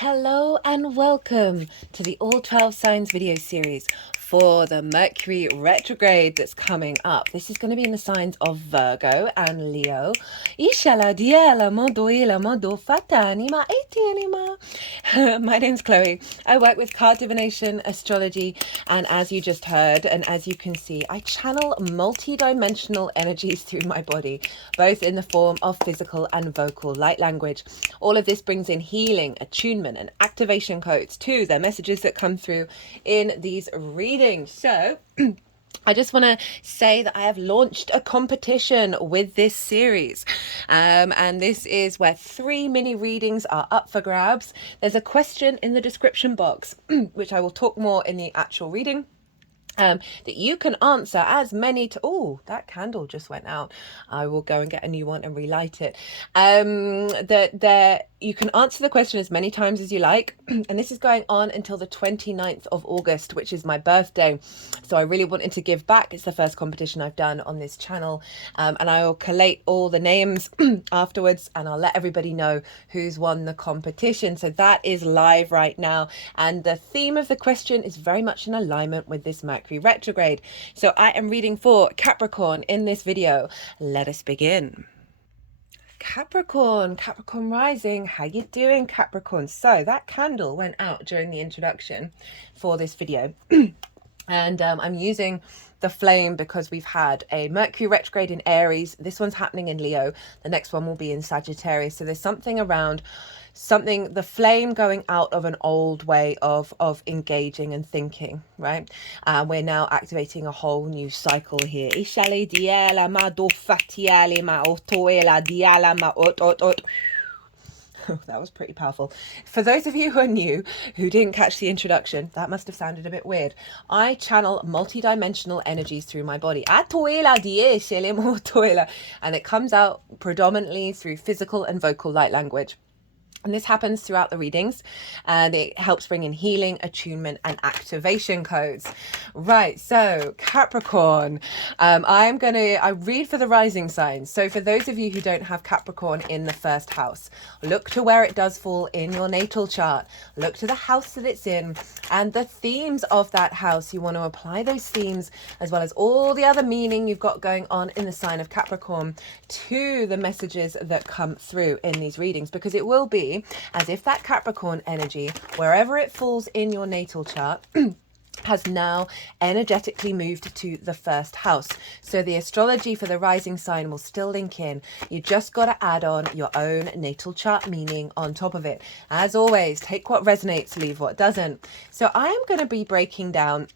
Hello and welcome to the All 12 Signs video series for the Mercury retrograde that's coming up. This is going to be in the signs of Virgo and Leo. My name's Chloe. I work with card divination, astrology, and as you just heard, and as you can see, I channel multi-dimensional energies through my body, both in the form of physical and vocal light language. All of this brings in healing, attunement, and activation codes to the messages that come through in these readings. So I just want to say that I have launched a competition with this series, and this is where 3 mini readings are up for grabs. There's a question in the description box which I will talk more in the actual reading, that you can answer as many to... Oh, that candle just went out. I will go and get a new one and relight it. You can answer the question as many times as you like, and this is going on until the 29th of August, which is my birthday. So I really wanted to give back. It's the first competition I've done on this channel, and I will collate all the names afterwards, and I'll let everybody know who's won the competition. So that is live right now, and the theme of the question is very much in alignment with this Mercury retrograde. So I am reading for Capricorn in this video. Let us begin. Capricorn rising, how you doing, Capricorn? So that candle went out during the introduction for this video and I'm using the flame because we've had a Mercury retrograde in Aries. This one's happening in Leo. The next one will be in Sagittarius. So there's something around the flame going out of an old way of engaging and thinking, right? We're now activating a whole new cycle here. That was pretty powerful. For those of you who are new, who didn't catch the introduction, that must have sounded a bit weird. I channel multi-dimensional energies through my body. And it comes out predominantly through physical and vocal light language. And this happens throughout the readings, and it helps bring in healing, attunement, and activation codes. Right, so Capricorn, I read for the rising signs. So for those of you who don't have Capricorn in the first house, look to where it does fall in your natal chart. Look to the house that it's in and the themes of that house. You want to apply those themes as well as all the other meaning you've got going on in the sign of Capricorn to the messages that come through in these readings, because it will be as if that Capricorn energy, wherever it falls in your natal chart, has now energetically moved to the first house. So the astrology for the rising sign will still link in. You just got to add on your own natal chart meaning on top of it. As always, take what resonates, leave what doesn't. So I am going to be breaking down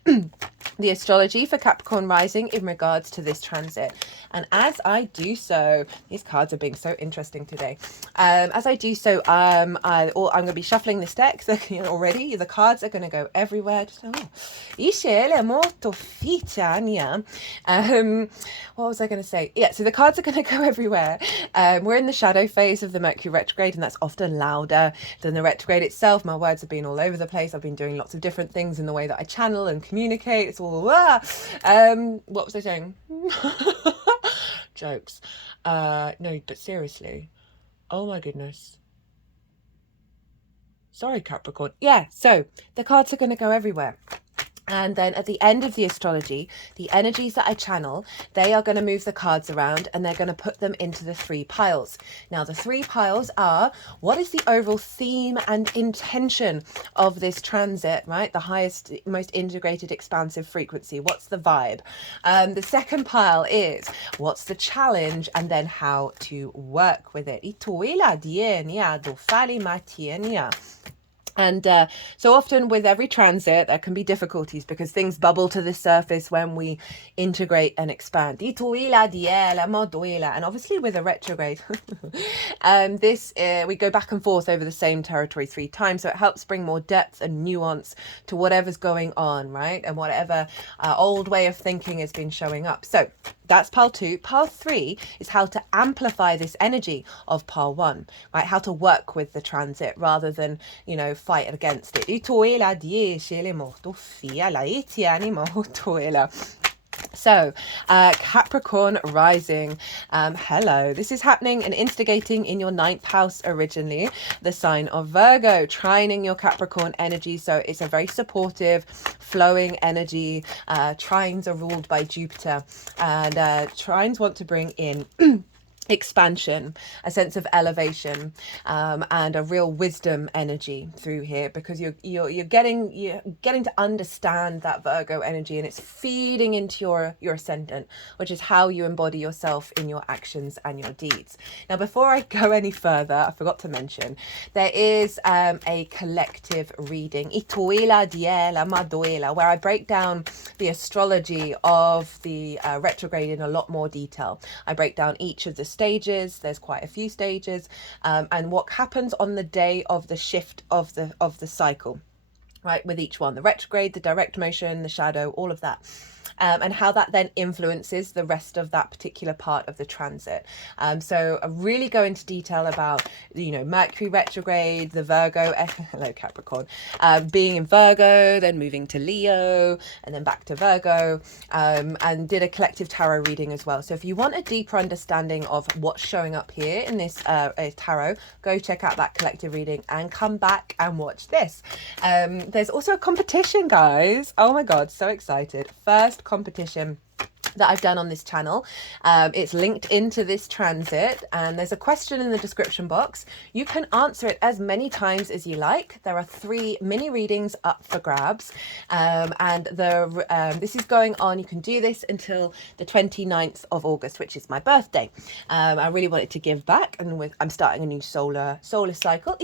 the astrology for Capricorn rising in regards to this transit. And as I do so, these cards are being so interesting today. As I do so, I'm going to be shuffling this deck. So, already the cards are going to go everywhere. What was I going to say? Yeah, so the cards are going to go everywhere. We're in the shadow phase of the Mercury retrograde, and that's often louder than the retrograde itself. My words have been all over the place. I've been doing lots of different things in the way that I channel and communicate. It's all what was I saying? Jokes. No, but seriously, oh my goodness. Sorry, Capricorn. Yeah, so the cards are going to go everywhere. And then at the end of the astrology, the energies that I channel, they are going to move the cards around and they're going to put them into the 3 piles. Now, the 3 piles are, what is the overall theme and intention of this transit, right? The highest, most integrated, expansive frequency. What's the vibe? The second pile is, what's the challenge? And then how to work with it. And so often with every transit, there can be difficulties because things bubble to the surface when we integrate and expand. And obviously with a retrograde, we go back and forth over the same territory 3 times. So it helps bring more depth and nuance to whatever's going on, right? And whatever old way of thinking has been showing up. So that's pile 2. Pile 3 is how to amplify this energy of pile 1, right? How to work with the transit rather than, fight against it. So, Capricorn rising, hello. This is happening and instigating in your 9th house originally, the sign of Virgo, trining your Capricorn energy. So it's a very supportive, flowing energy. Trines are ruled by Jupiter, and trines want to bring in expansion, a sense of elevation, and a real wisdom energy through here, because you're getting to understand that Virgo energy, and it's feeding into your ascendant, which is how you embody yourself in your actions and your deeds. Now, before I go any further, I forgot to mention there is a collective reading, Ituela Diela Maduela, where I break down the astrology of the retrograde in a lot more detail. I break down each of the stages. There's quite a few stages, and what happens on the day of the shift of the cycle, right, with each one, the retrograde, the direct motion, the shadow, all of that. And how that then influences the rest of that particular part of the transit. So I really go into detail about, Mercury retrograde, the Virgo, hello Capricorn, being in Virgo, then moving to Leo, and then back to Virgo, and did a collective tarot reading as well. So if you want a deeper understanding of what's showing up here in this tarot, go check out that collective reading and come back and watch this. There's also a competition, guys. Oh my God, so excited. First competition that I've done on this channel. It's linked into this transit, and there's a question in the description box. You can answer it as many times as you like. There are 3 mini readings up for grabs, and this is going on. You can do this until the 29th of August, which is my birthday. I really wanted to give back, and I'm starting a new solar cycle.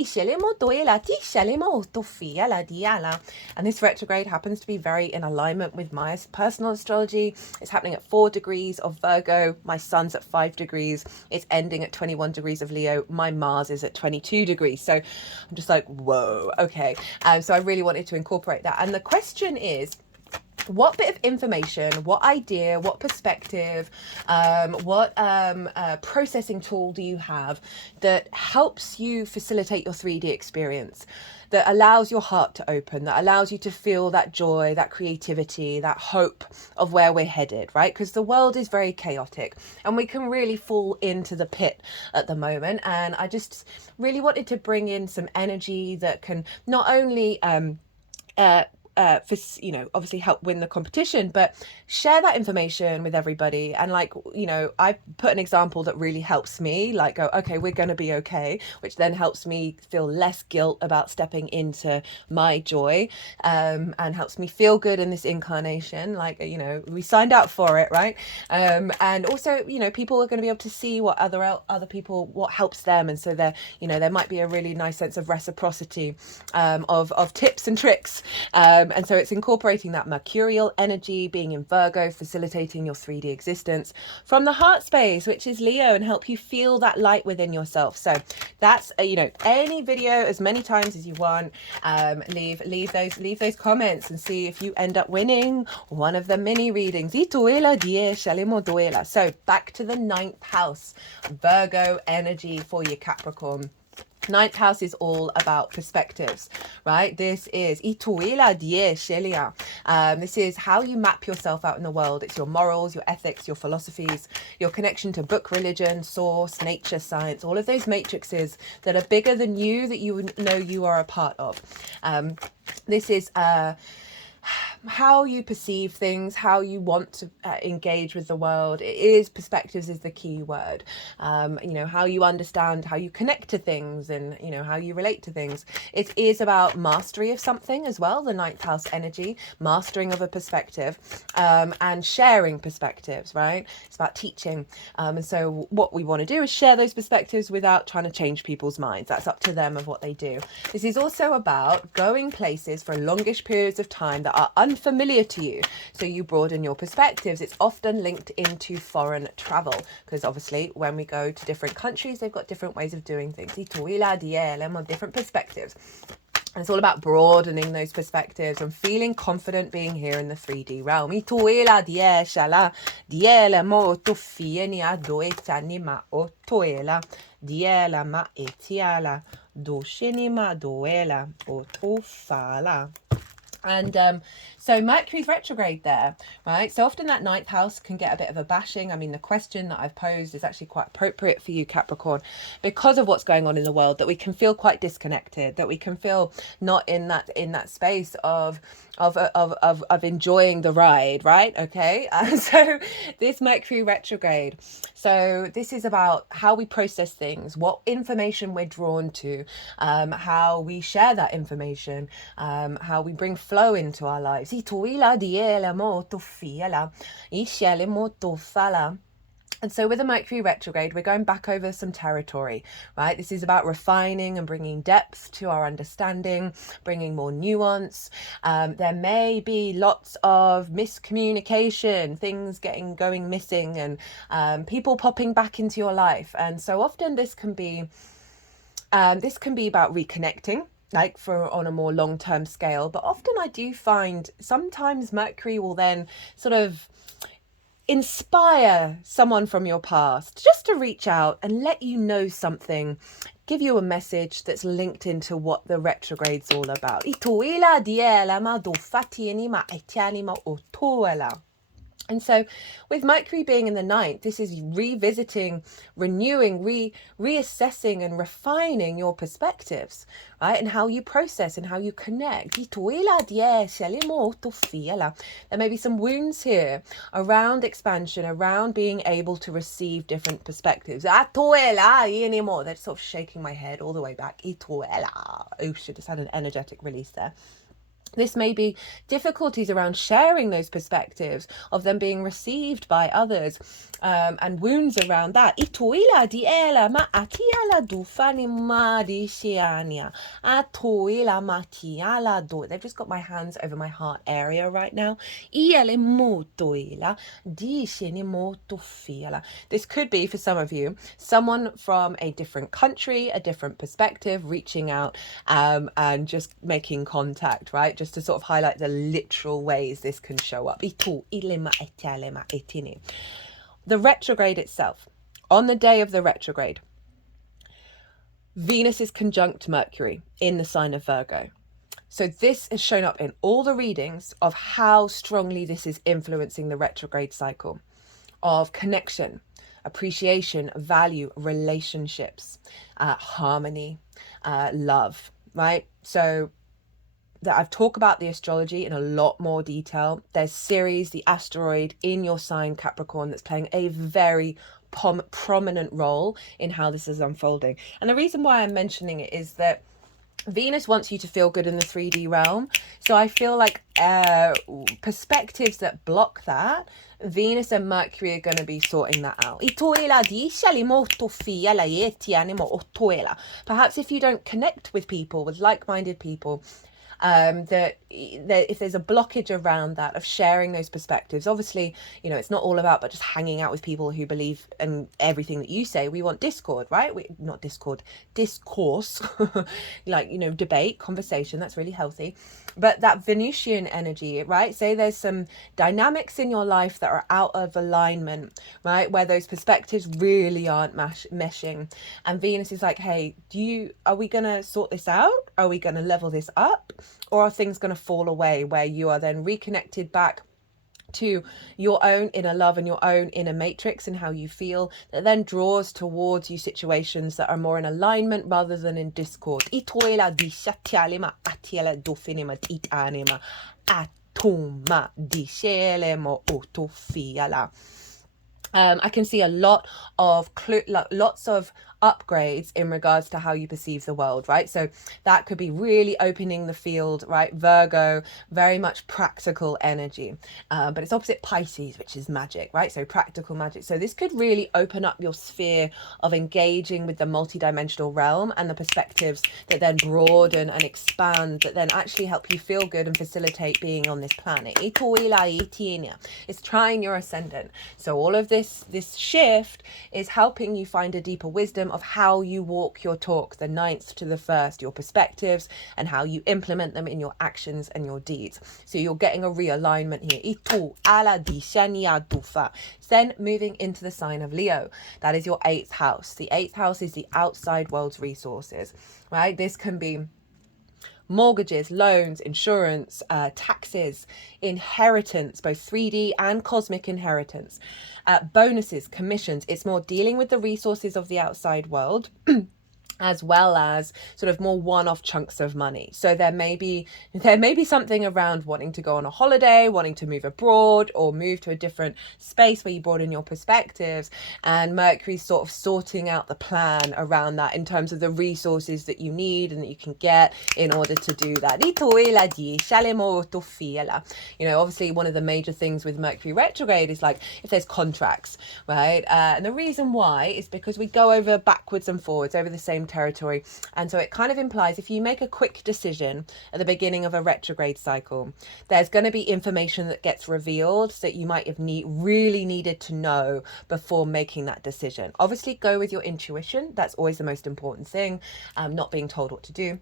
And this retrograde happens to be very in alignment with my personal astrology. It's happening at 4 degrees of Virgo. My sun's at 5 degrees. It's ending at 21 degrees of Leo. My Mars is at 22 degrees. So I'm just like, whoa, okay. So I really wanted to incorporate that. And the question is, what bit of information, what idea, what perspective, what processing tool do you have that helps you facilitate your 3D experience, that allows your heart to open, that allows you to feel that joy, that creativity, that hope of where we're headed, right? Because the world is very chaotic and we can really fall into the pit at the moment. And I just really wanted to bring in some energy that can not only for, obviously help win the competition, but share that information with everybody. And I put an example that really helps me, like, go, okay, we're going to be okay, which then helps me feel less guilt about stepping into my joy, and helps me feel good in this incarnation. We signed up for it, right? And also, people are going to be able to see what other people, what helps them. And so there might be a really nice sense of reciprocity, of tips and tricks. And so it's incorporating that mercurial energy, being in Virgo, facilitating your 3D existence from the heart space, which is Leo, and help you feel that light within yourself. So that's, any video as many times as you want. Leave those comments and see if you end up winning one of the mini readings. So back to the 9th house, Virgo energy for your Capricorn. 9th house is all about perspectives, right? This is this is how you map yourself out in the world. It's your morals, your ethics, your philosophies, your connection to book, religion, source, nature, science, all of those matrices that are bigger than you, that you know you are a part of. This is how you perceive things, how you want to engage with the world. It is perspectives is the key word. How you understand, how you connect to things, and how you relate to things. It is about mastery of something as well, the 9th house energy, mastering of a perspective, and sharing perspectives, right? It's about teaching. And so what we want to do is share those perspectives without trying to change people's minds. That's up to them of what they do. This is also about going places for longish periods of time that are unfamiliar to you, so you broaden your perspectives. It's often linked into foreign travel, because obviously when we go to different countries, they've got different ways of doing things, different perspectives. And it's all about broadening those perspectives and feeling confident being here in the 3D realm. And so Mercury's retrograde there, right? So often that ninth house can get a bit of a bashing. I mean, the question that I've posed is actually quite appropriate for you, Capricorn, because of what's going on in the world, that we can feel quite disconnected, that we can feel not in that space of enjoying the ride, right? Okay. So this Mercury retrograde, so this is about how we process things, what information we're drawn to, how we share that information, how we bring flow into our lives. And so with the Mercury retrograde, we're going back over some territory, right? This is about refining and bringing depth to our understanding, bringing more nuance. There may be lots of miscommunication, things going missing, and people popping back into your life. And so often this can be about reconnecting, like for on a more long-term scale. But often I do find sometimes Mercury will then sort of inspire someone from your past just to reach out and let you know something, give you a message that's linked into what the retrograde's all about. And so with Mercury being in the ninth, this is revisiting, renewing, reassessing and refining your perspectives, right? And how you process and how you connect. There may be some wounds here around expansion, around being able to receive different perspectives. They're sort of shaking my head all the way back. Oh, should have had an energetic release there. This may be difficulties around sharing those perspectives, of them being received by others, and wounds around that. They've just got my hands over my heart area right now. This could be, for some of you, someone from a different country, a different perspective, reaching out and just making contact, right? Just to sort of highlight the literal ways this can show up. The retrograde itself, on the day of the retrograde, Venus is conjunct Mercury in the sign of Virgo. So this has shown up in all the readings of how strongly this is influencing the retrograde cycle of connection, appreciation, value, relationships, harmony, love, right? So that I've talked about the astrology in a lot more detail. There's Ceres, the asteroid in your sign Capricorn, that's playing a very prominent role in how this is unfolding. And the reason why I'm mentioning it is that Venus wants you to feel good in the 3D realm. So I feel like perspectives that block that, Venus and Mercury are going to be sorting that out. Perhaps if you don't connect with people, with like-minded people, that if there's a blockage around that, of sharing those perspectives, obviously, you know, it's not all about but just hanging out with people who believe in everything that you say. We want discord, right? Not discord, discourse, like, you know, debate, conversation. That's really healthy. But that Venusian energy, right? Say there's some dynamics in your life that are out of alignment, right? Where those perspectives really aren't meshing. And Venus is like, hey, are we going to sort this out? Are we going to level this up? Or are things going to fall away, where you are then reconnected back to your own inner love and your own inner matrix and how you feel, that then draws towards you situations that are more in alignment rather than in discord. I can see a lot of lots of upgrades in regards to how you perceive the world, right? So that could be really opening the field, right? Virgo, very much practical energy, but it's opposite Pisces, which is magic, right? So practical magic. So this could really open up your sphere of engaging with the multidimensional realm and the perspectives that then broaden and expand, that then actually help you feel good and facilitate being on this planet. It's trying your ascendant. So all of this shift is helping you find a deeper wisdom of how you walk your talk, the 9th to the 1st, your perspectives and how you implement them in your actions and your deeds. So you're getting a realignment here. Then moving into the sign of Leo, that is your 8th house. The 8th house is the outside world's resources, right? This can be mortgages, loans, insurance, taxes, inheritance, both 3D and cosmic inheritance, bonuses, commissions. It's more dealing with the resources of the outside world as well as sort of more one-off chunks of money. So there may be something around wanting to go on a holiday, wanting to move abroad, or move to a different space where you broaden your perspectives, and Mercury's sort of sorting out the plan around that in terms of the resources that you need and that you can get in order to do that. You know, obviously one of the major things with Mercury retrograde is like if there's contracts, right? And the reason why is because we go over backwards and forwards over the same territory, and so it kind of implies if you make a quick decision at the beginning of a retrograde cycle, there's going to be information that gets revealed that you might have really needed to know before making that decision. Obviously go with your intuition, that's always the most important thing, not being told what to do.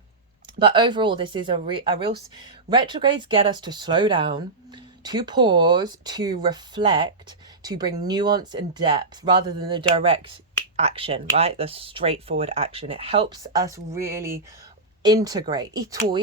But overall, this is a real retrogrades get us to slow down, to pause, to reflect, to bring nuance and depth rather than the direct action, right? The straightforward action. It helps us really integrate. So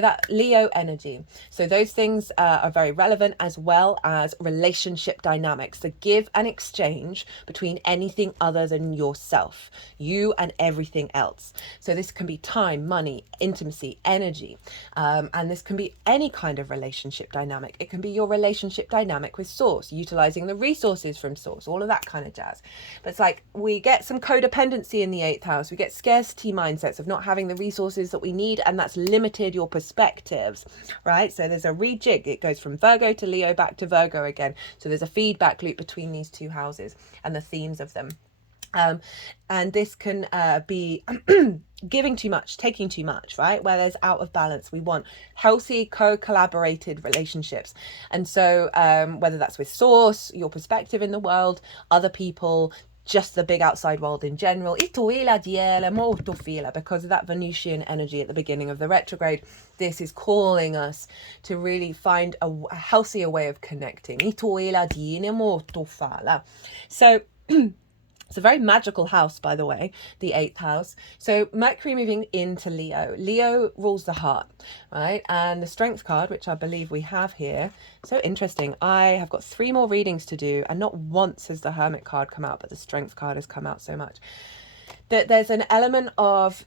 that Leo energy. So those things are very relevant, as well as relationship dynamics, the give and exchange between anything other than yourself, you and everything else. So this can be time, money, intimacy, energy, and this can be any kind of relationship dynamic. It can be your relationship dynamic with source, utilizing the resources from source, all of that kind of jazz. But it's like we get some codependency in the 8th house, we get scarcity mindsets of not having the resources that we need, and that's limited your perspectives, right? So there's a rejig. It goes from Virgo to Leo back to Virgo again. So there's a feedback loop between these two houses and the themes of them. And this can be giving too much, taking too much, right? Where there's out of balance. We want healthy co-collaborated relationships. And so whether that's with source, your perspective in the world, other people, just the big outside world in general, because of that Venusian energy at the beginning of the retrograde, this is calling us to really find a healthier way of connecting. So it's a very magical house, by the way, the 8th house. So Mercury moving into Leo. Leo rules the heart, right? And the Strength card, which I believe we have here. So interesting. I have got 3 more readings to do, and not once has the Hermit card come out, but the Strength card has come out so much. That there's an element of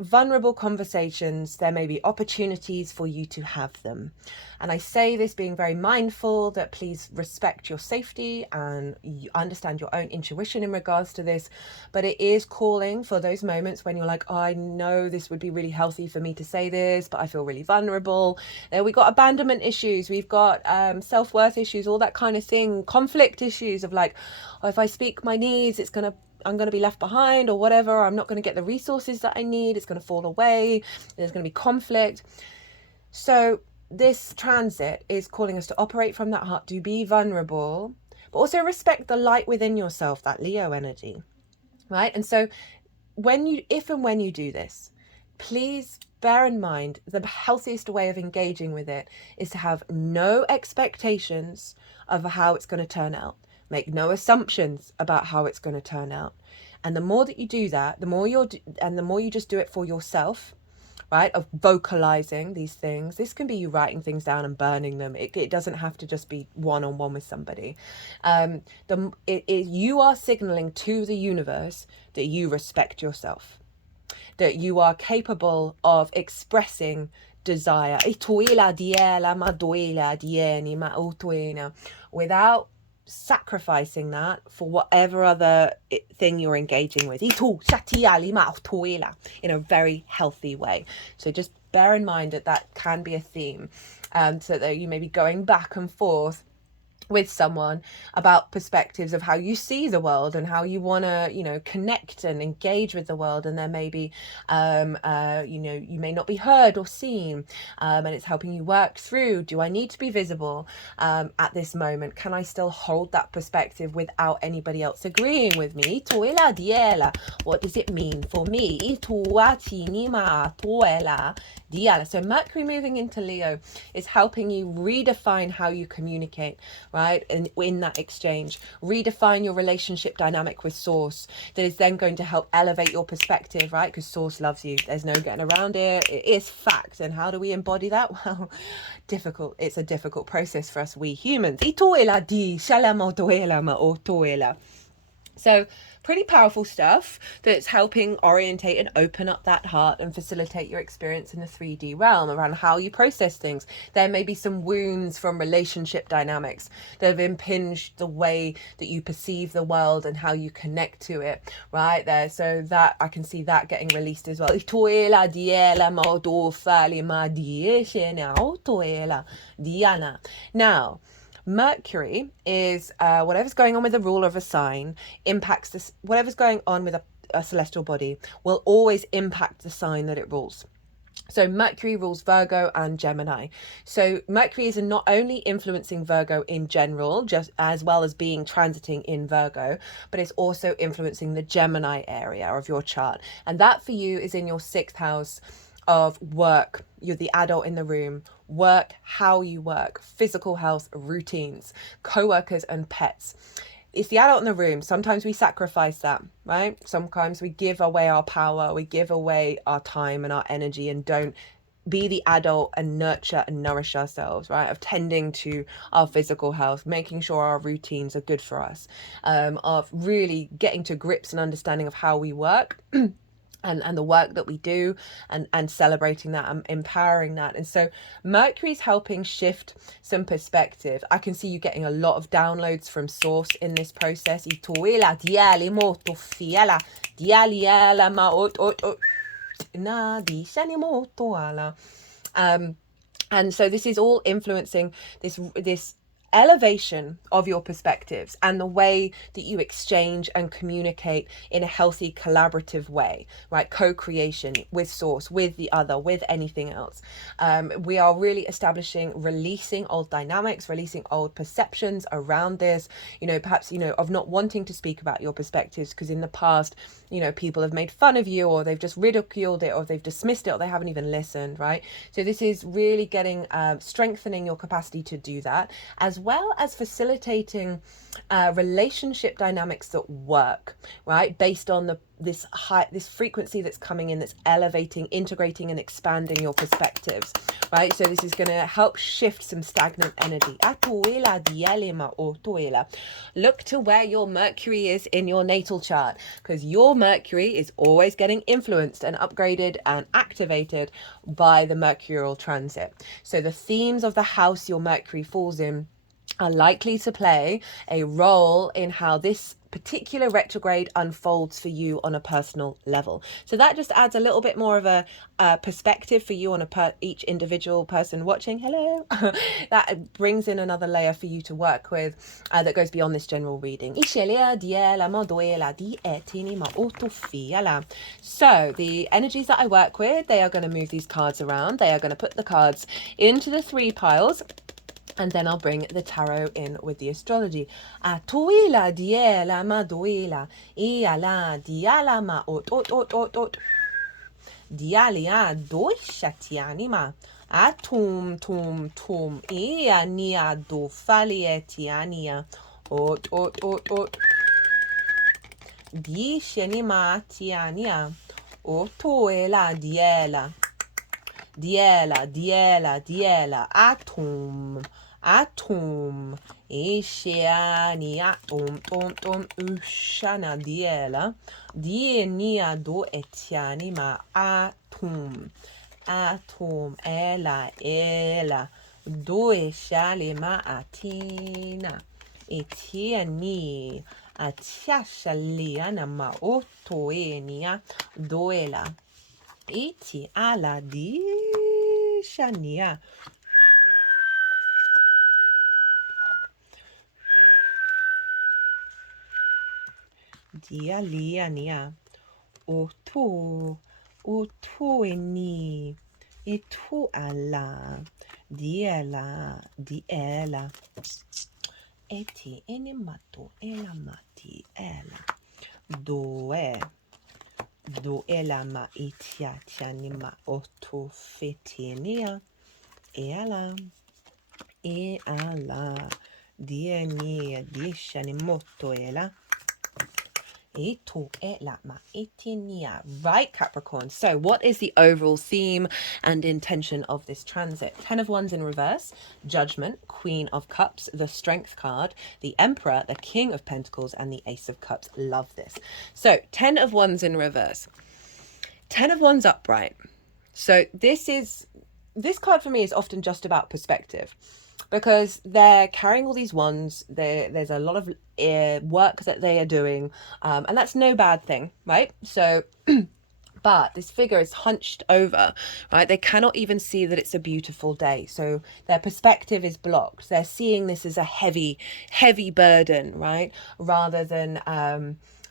vulnerable conversations. There may be opportunities for you to have them, and I say this being very mindful that please respect your safety and you understand your own intuition in regards to this. But it is calling for those moments when you're like, oh, I know this would be really healthy for me to say this, but I feel really vulnerable. We've got abandonment issues, we've got self-worth issues, all that kind of thing, conflict issues of like, oh, if I speak my needs, I'm going to be left behind or whatever. I'm not going to get the resources that I need. It's going to fall away. There's going to be conflict. So this transit is calling us to operate from that heart, to be vulnerable, but also respect the light within yourself, that Leo energy, right? And so if and when you do this, please bear in mind the healthiest way of engaging with it is to have no expectations of how it's going to turn out. Make no assumptions about how it's going to turn out. And the more that you do that, the more you just do it for yourself, right? Of vocalizing these things. This can be you writing things down and burning them. It doesn't have to just be one-on-one with somebody. You are signaling to the universe that you respect yourself, that you are capable of expressing desire without sacrificing that for whatever other thing you're engaging with, in a very healthy way. So just bear in mind that can be a theme, so that you may be going back and forth with someone about perspectives of how you see the world and how you want to, connect and engage with the world. And there may be, you may not be heard or seen, and it's helping you work through, do I need to be visible at this moment? Can I still hold that perspective without anybody else agreeing with me? What does it mean for me? So Mercury moving into Leo is helping you redefine how you communicate, right? right? And in that exchange, redefine your relationship dynamic with source. That is then going to help elevate your perspective, right? Because source loves you. There's no getting around it. It is fact. And how do we embody that? Well, difficult. It's a difficult process for us, we humans. So pretty powerful stuff that's helping orientate and open up that heart and facilitate your experience in the 3D realm around how you process things. There may be some wounds from relationship dynamics that have impinged the way that you perceive the world and how you connect to it, right there. So that I can see that getting released as well. Now, Mercury is whatever's going on with the ruler of a sign impacts this. Whatever's going on with a celestial body will always impact the sign that it rules. So Mercury rules Virgo and Gemini. So Mercury is not only influencing Virgo in general, just as well as being transiting in Virgo, but it's also influencing the Gemini area of your chart. And that for you is in your 6th house of work. You're the adult in the room. Work, how you work, physical health, routines, co-workers and pets. It's the adult in the room. Sometimes we sacrifice that, right? Sometimes we give away our power, we give away our time and our energy and don't be the adult and nurture and nourish ourselves, right? Of tending to our physical health, making sure our routines are good for us, of really getting to grips and understanding of how we work. And the work that we do and celebrating that and empowering that. And so Mercury's helping shift some perspective. I can see you getting a lot of downloads from source in this process. And so this is all influencing this elevation of your perspectives and the way that you exchange and communicate in a healthy collaborative way, right? Co-creation with source, with the other, with anything else. We are really establishing, releasing old dynamics, releasing old perceptions around this, perhaps, of not wanting to speak about your perspectives because in the past, people have made fun of you or they've just ridiculed it or they've dismissed it or they haven't even listened, right? So this is really getting, strengthening your capacity to do that, as well as facilitating relationship dynamics that work, right? Based on this frequency that's coming in, that's elevating, integrating and expanding your perspectives, right? So this is going to help shift some stagnant energy. Look to where your Mercury is in your natal chart, because your Mercury is always getting influenced and upgraded and activated by the Mercurial transit. So the themes of the house your Mercury falls in are likely to play a role in how this particular retrograde unfolds for you on a personal level. So that just adds a little bit more of a perspective for you on each individual person watching. Hello. That brings in another layer for you to work with that goes beyond this general reading. So the energies that I work with, they are going to move these cards around. They are going to put the cards into the 3 piles. And then I'll bring the tarot in with the astrology. Atuila diela ma duila. Iala diala ma ot. Dialia doishatianima. Atum tum. Ia nia do falietiania. Ot. Di shenima tiania. Otoela diela. Diela. Atum. Ishania ushana diela. Dienia do etianima. Atum. Ela. Do eshalima atina. Etiani. Atiashaliana ma otoenia. Doela. Iti ala di shania. Dialiania. Oto eni. Etu ala. Diela. Eti enemato elamati ela. Do elama itia tianima oto fetinia. Eala. Dienia, dieshani motoela. Right, Capricorn. So what is the overall theme and intention of this transit? 10 of Wands in reverse, Judgment, Queen of Cups, the Strength card, the Emperor, the King of Pentacles, and the Ace of Cups. Love this. So 10 of Wands in reverse, 10 of Wands upright. So this card for me is often just about perspective, because they're carrying all these wands. There's a lot of work that they are doing, and that's no bad thing, right? So but this figure is hunched over, right? They cannot even see that it's a beautiful day, so their perspective is blocked. They're seeing this as a heavy burden, right, rather than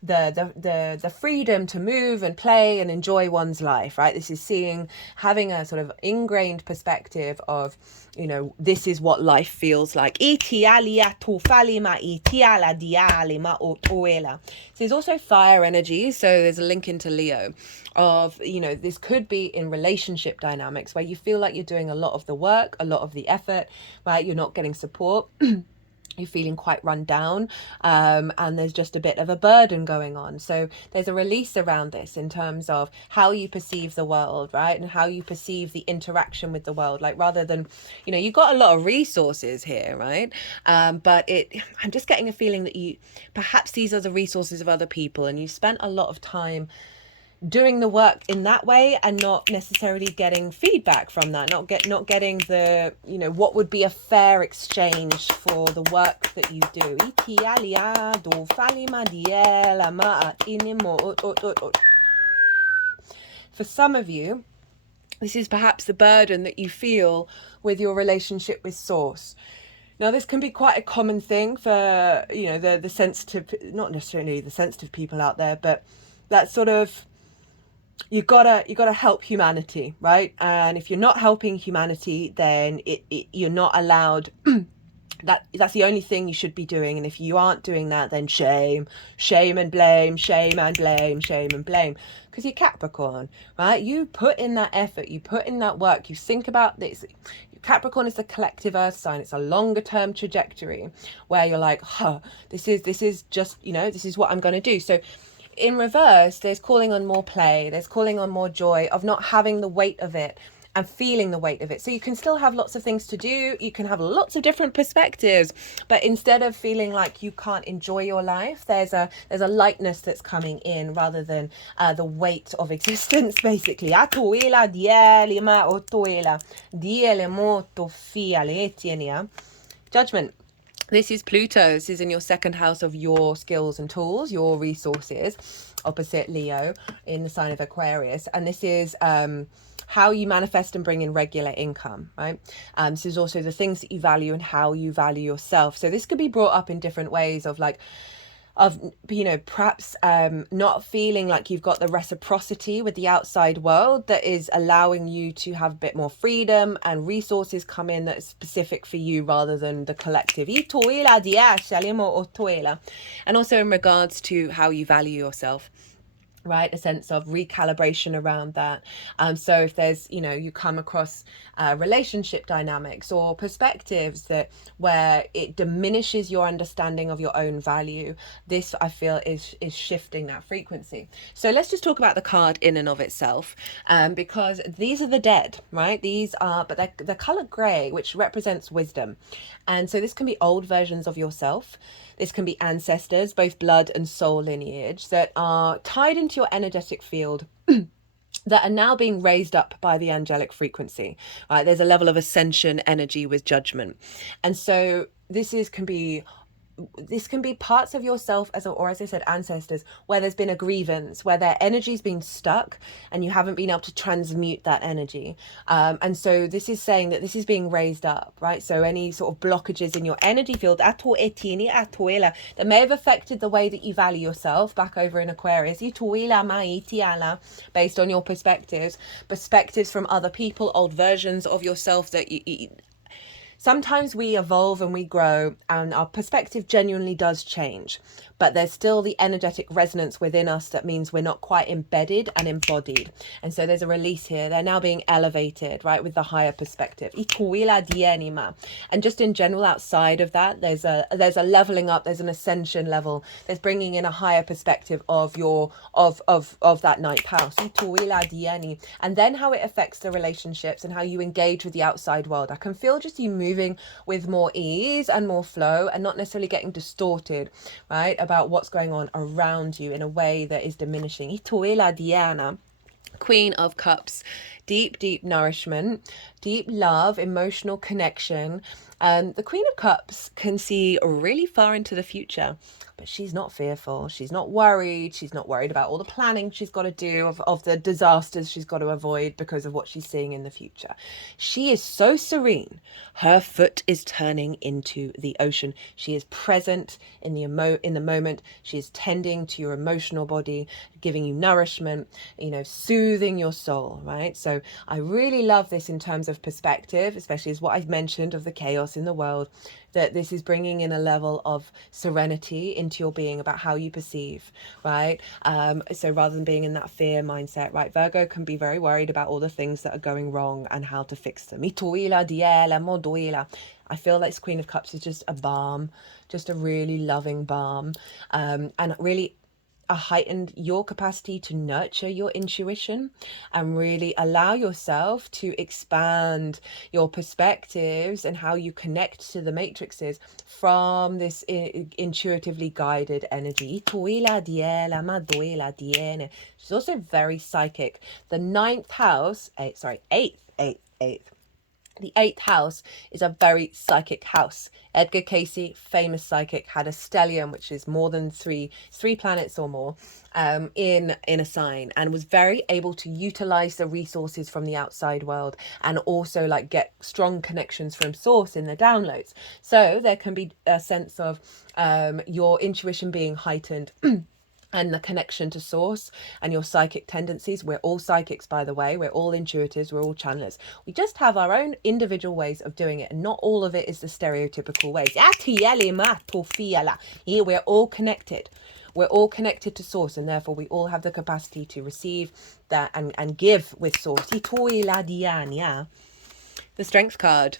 the freedom to move and play and enjoy one's life, right? This is having a sort of ingrained perspective of, this is what life feels like. So there's also fire energy, so there's a link into Leo of, this could be in relationship dynamics where you feel like you're doing a lot of the work, a lot of the effort, right? You're not getting support. You're feeling quite run down, and there's just a bit of a burden going on. So there's a release around this in terms of how you perceive the world, right? And how you perceive the interaction with the world. Like, rather than, you've got a lot of resources here, right? But I'm just getting a feeling that perhaps these are the resources of other people, and you spent a lot of time doing the work in that way and not necessarily getting feedback from that, not getting the, what would be a fair exchange for the work that you do. For some of you, this is perhaps the burden that you feel with your relationship with Source. Now, this can be quite a common thing for, the sensitive, not necessarily the sensitive people out there, but that sort of, you gotta help humanity, right? And if you're not helping humanity, then you're not allowed. That's the only thing you should be doing. And if you aren't doing that, then shame and blame, because you're Capricorn, right? You put in that effort, you put in that work, you think about this. Capricorn is the collective earth sign. It's a longer term trajectory where you're like, this is just, this is what I'm going to do. So in reverse, there's calling on more play, there's calling on more joy of not having the weight of it and feeling the weight of it. So you can still have lots of things to do, you can have lots of different perspectives, but instead of feeling like you can't enjoy your life, there's a lightness that's coming in rather than the weight of existence, basically. Judgment. This is Pluto. This is in your second house of your skills and tools, your resources, opposite Leo in the sign of Aquarius. And this is how you manifest and bring in regular income, right? This is also the things that you value and how you value yourself. So this could be brought up in different ways of perhaps not feeling like you've got the reciprocity with the outside world that is allowing you to have a bit more freedom and resources come in that is specific for you rather than the collective. And also in regards to how you value yourself, right? A sense of recalibration around that. So if there's, you come across relationship dynamics or perspectives where it diminishes your understanding of your own value, this I feel is shifting that frequency. So let's just talk about the card in and of itself, because these are the dead, right? But they're color gray, which represents wisdom. And so this can be old versions of yourself. This can be ancestors, both blood and soul lineage, that are tied into your energetic field that are now being raised up by the angelic frequency. There's a level of ascension energy with Judgment. And so this can be parts of yourself, or as I said, ancestors, where there's been a grievance, where their energy's been stuck and you haven't been able to transmute that energy. And so this is saying that this is being raised up, right? So any sort of blockages in your energy field that may have affected the way that you value yourself back over in Aquarius, based on your perspectives from other people, old versions of yourself that sometimes we evolve and we grow and our perspective genuinely does change, but there's still the energetic resonance within us that means we're not quite embedded and embodied. And so there's a release here. They're now being elevated, right, with the higher perspective. And just in general, outside of that, there's a leveling up, there's an ascension level, there's bringing in a higher perspective of your of that ninth house. And then how it affects the relationships and how you engage with the outside world. I can feel just you moving with more ease and more flow and not necessarily getting distorted, right, about what's going on around you in a way that is diminishing. Queen of Cups, deep nourishment, deep love, emotional connection. The Queen of Cups can see really far into the future, but she's not fearful. She's not worried. She's not worried about all the planning she's got to do, of the disasters she's got to avoid because of what she's seeing in the future. She is so serene. Her foot is turning into the ocean. She is present in the moment. She is tending to your emotional body, giving you nourishment, soothing your soul, right? So I really love this in terms of perspective, especially as what I've mentioned of the chaos in the world, that this is bringing in a level of serenity into your being about how you perceive, right? So rather than being in that fear mindset, right, Virgo can be very worried about all the things that are going wrong and how to fix them. I feel like this Queen of Cups is just a balm, just a really loving balm, and really heightened your capacity to nurture your intuition and really allow yourself to expand your perspectives and how you connect to the matrices from this intuitively guided energy. She's also very psychic. The eighth. The eighth house is a very psychic house. Edgar Cayce, famous psychic, had a stellium, which is more than three planets or more, in a sign, and was very able to utilize the resources from the outside world and also like get strong connections from source in the downloads. So there can be a sense of your intuition being heightened. And the connection to source and your psychic tendencies. We're all psychics, by the way. We're all intuitives. We're all channelers. We just have our own individual ways of doing it. And not all of it is the stereotypical ways. We're all connected. We're all connected to source, and therefore we all have the capacity to receive that and give with source. The Strength card.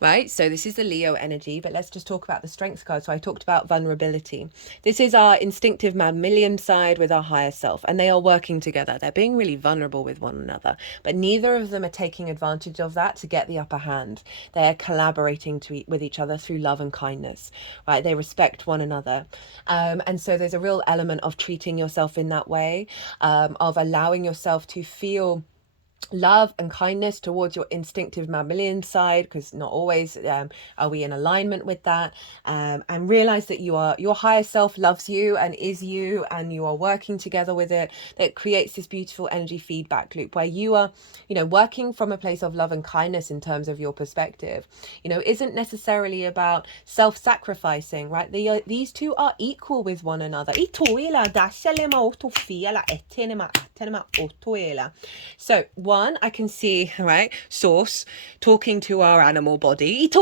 Right, so this is the Leo energy, but let's just talk about the Strength card. So I talked about vulnerability. This is our instinctive mammalian side with our higher self, and they are working together. They're being really vulnerable with one another, but neither of them are taking advantage of that to get the upper hand. They're collaborating with each other through love and kindness, right? They respect one another. And so there's a real element of treating yourself in that way, of allowing yourself to feel love and kindness towards your instinctive mammalian side, because not always are we in alignment with that, and realize that your higher self loves you and is you, and you are working together with it. That creates this beautiful energy feedback loop where you are working from a place of love and kindness in terms of your perspective. Isn't necessarily about self-sacrificing, right? These two are equal with one another. So one, I can see, right, source talking to our animal body, as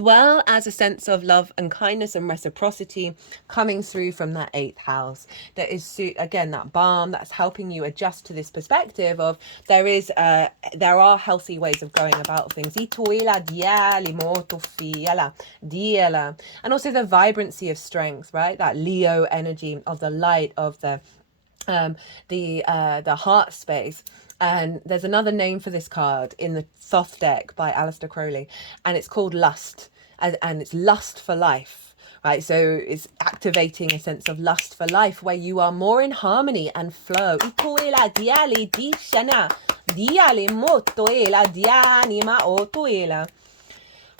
well as a sense of love and kindness and reciprocity coming through from that eighth house. That is, again, that balm that's helping you adjust to this perspective of there are healthy ways of going about things. And also the vibrancy of strength, right? That Leo energy of the light, of the heart space. And there's another name for this card in the Thoth deck by Aleister Crowley, and it's called lust, and it's lust for life, right? So it's activating a sense of lust for life where you are more in harmony and flow.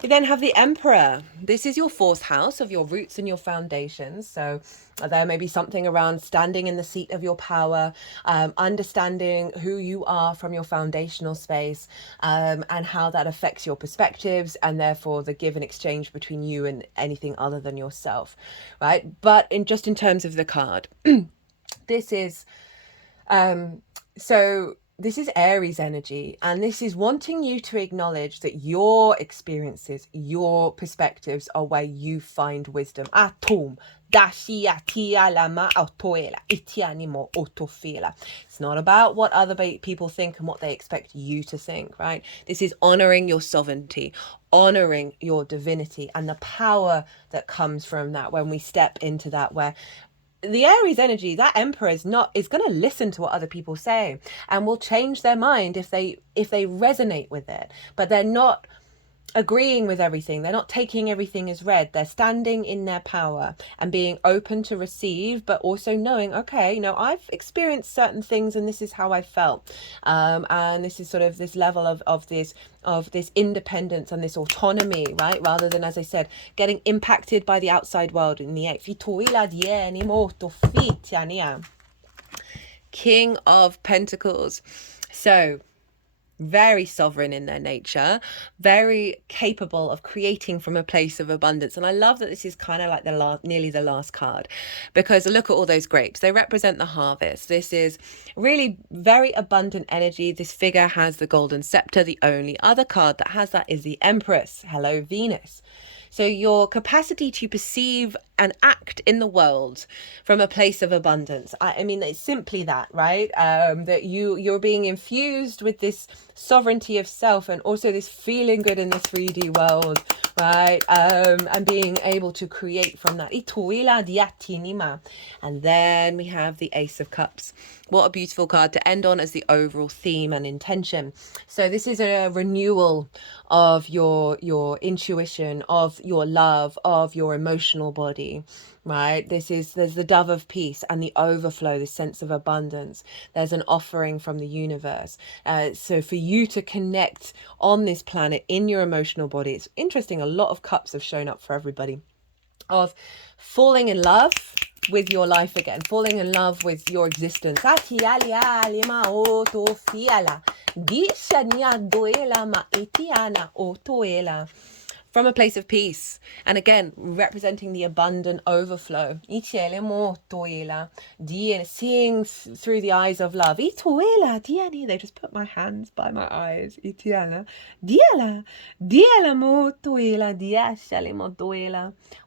We then have the Emperor. This is your fourth house of your roots and your foundations. So there may be something around standing in the seat of your power, understanding who you are from your foundational space, and how that affects your perspectives, and therefore the give and exchange between you and anything other than yourself, right? But in terms of the card, this is so this is Aries energy, and this is wanting you to acknowledge that your experiences, your perspectives are where you find wisdom. Atum. It's not about what other people think and what they expect you to think, right? This is honoring your sovereignty, honoring your divinity, and the power that comes from that when we step into that, where the Aries energy, that emperor is going to listen to what other people say and will change their mind if they resonate with it, but they're not agreeing with everything. They're not taking everything as read. They're standing in their power and being open to receive, but also knowing, okay, I've experienced certain things and this is how I felt. And this is sort of this level of this independence and this autonomy, right? Rather than, as I said, getting impacted by the outside world in the King of Pentacles. So very sovereign in their nature, very capable of creating from a place of abundance. And I love that this is kind of like nearly the last card, because look at all those grapes. They represent the harvest. This is really very abundant energy. This figure has the golden scepter. The only other card that has that is the Empress. Hello, Venus. So your capacity to perceive and act in the world from a place of abundance. I mean, it's simply that, right? That you're being infused with this sovereignty of self, and also this feeling good in the 3D world, right? And being able to create from that. And then we have the Ace of Cups. What a beautiful card to end on as the overall theme and intention. So this is a renewal of your intuition, of your love, of your emotional body, right? There's the dove of peace and the overflow, this sense of abundance. There's an offering from the universe. So for you to connect on this planet in your emotional body, it's interesting, a lot of cups have shown up for everybody, of falling in love with your life again, falling in love with your existence. From a place of peace, and again representing the abundant overflow. Seeing through the eyes of love. They just put my hands by my eyes.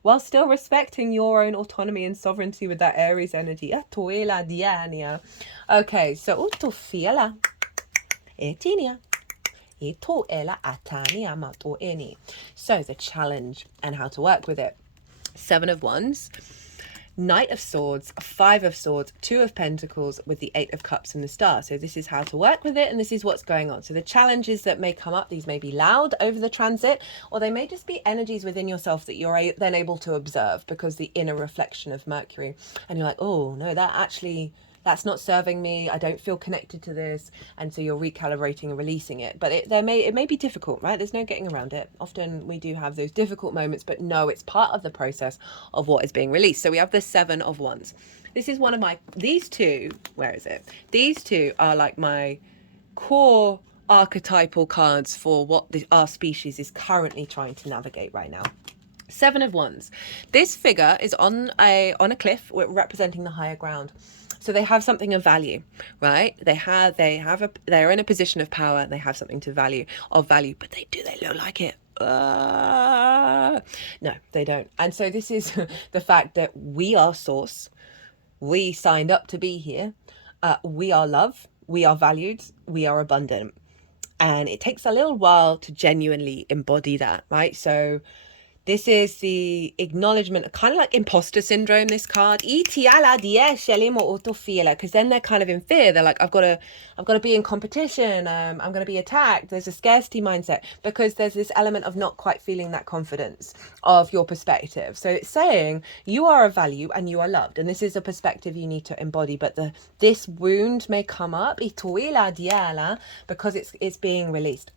While still respecting your own autonomy and sovereignty with that Aries energy. Okay, so so the challenge and how to work with it. 7 of Wands, Knight of Swords, 5 of Swords, 2 of Pentacles with the 8 of Cups and the Star. So this is how to work with it, and this is what's going on. So the challenges that may come up, these may be loud over the transit, or they may just be energies within yourself that you're then able to observe, because the inner reflection of Mercury. And you're like, oh no, that's not serving me. I don't feel connected to this. And so you're recalibrating and releasing it. But it may be difficult, right? There's no getting around it. Often we do have those difficult moments, but no, it's part of the process of what is being released. So we have the 7 of Wands. This is one of these two, where is it? These two are like my core archetypal cards for what our species is currently trying to navigate right now. 7 of Wands. This figure is on a cliff representing the higher ground. So they have something of value, right? They're in a position of power. They have something of value, but they look like it. No, they don't. And so this is the fact that we are source. We signed up to be here. We are love. We are valued. We are abundant. And it takes a little while to genuinely embody that, right? So this is the acknowledgement, kind of like imposter syndrome, this card. Because then they're kind of in fear. They're like, I've got to be in competition. I'm going to be attacked. There's a scarcity mindset, because there's this element of not quite feeling that confidence of your perspective. So it's saying you are of value and you are loved. And this is a perspective you need to embody. But this wound may come up because it's being released.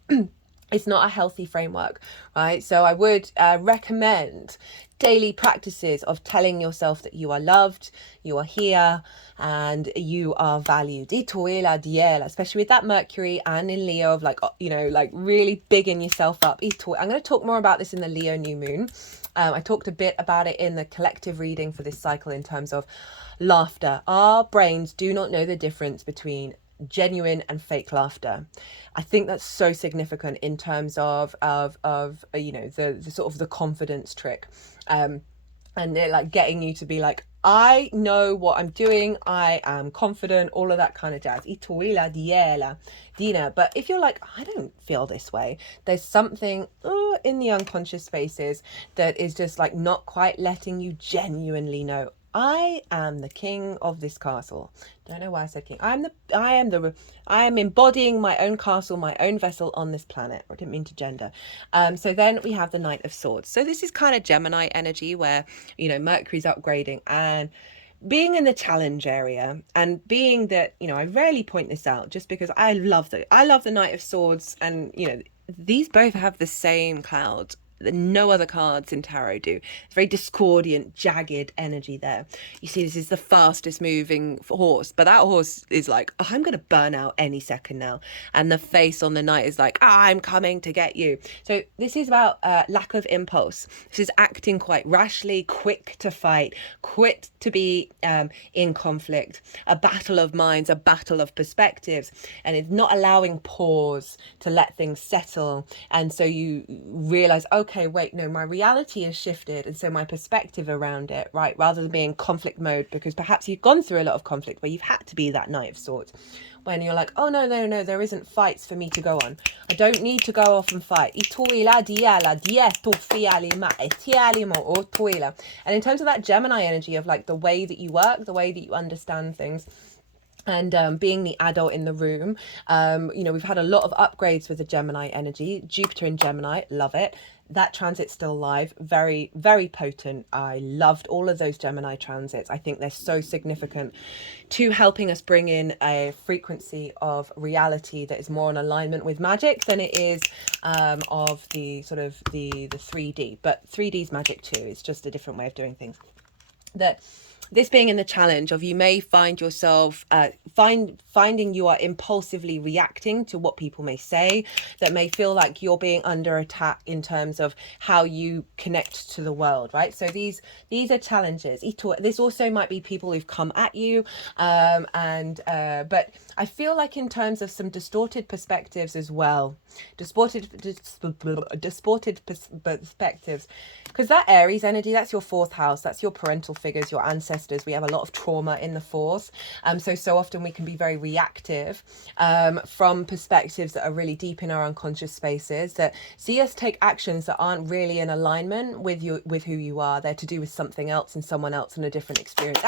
It's not a healthy framework, right? So I would recommend daily practices of telling yourself that you are loved, you are here, and you are valued. Especially with that Mercury and in Leo, of like really bigging yourself up. I'm going to talk more about this in the Leo new moon. I talked a bit about it in the collective reading for this cycle in terms of laughter. Our brains do not know the difference between genuine and fake laughter. I think that's so significant in terms of you know, the sort of the confidence trick. And they're like getting you to be like, I know what I'm doing, I am confident, all of that kind of jazz. Ituila diela dina. But if you're like, I don't feel this way, there's something in the unconscious spaces that is just like not quite letting you genuinely know, I am the king of this castle. Don't know why I said king. I am embodying my own castle, my own vessel on this planet. I didn't mean to gender. So then we have the Knight of Swords. So this is kind of Gemini energy where, you know, Mercury's upgrading and being in the challenge area, and being that, you know, I rarely point this out just because I love the Knight of Swords, and, you know, these both have the same cloud that no other cards in tarot do. It's very discordant, jagged energy there. You see, this is the fastest moving horse, but that horse is like, oh, I'm going to burn out any second now. And the face on the knight is like, I'm coming to get you. So this is about lack of impulse. This is acting quite rashly, quick to fight, quick to be in conflict, a battle of minds, a battle of perspectives. And it's not allowing pause to let things settle. And so you realize, okay, wait, no, my reality has shifted, and so my perspective around it, right, rather than being conflict mode, because perhaps you've gone through a lot of conflict where you've had to be that Knight of Swords, when you're like, oh no, there isn't fights for me to go on, I don't need to go off and fight. And in terms of that Gemini energy of like the way that you work, the way that you understand things, and being the adult in the room, you know, we've had a lot of upgrades with the Gemini energy. Jupiter in Gemini, love it. That transit's still live, very, very potent. I loved all of those Gemini transits. I think they're so significant to helping us bring in a frequency of reality that is more in alignment with magic than it is of the sort of the 3D. But 3D is magic too. It's just a different way of doing things. That this being in the challenge of, you may find yourself finding you are impulsively reacting to what people may say, that may feel like you're being under attack in terms of how you connect to the world, right? So these are challenges. This also might be people who've come at you, but I feel like in terms of some distorted perspectives as well, distorted perspectives, because that Aries energy, that's your fourth house, that's your parental figures, your ancestors. We have a lot of trauma in the fourth, so often we can be very reactive from perspectives that are really deep in our unconscious spaces, that see us take actions that aren't really in alignment with you, with who you are. They're to do with something else and someone else and a different experience.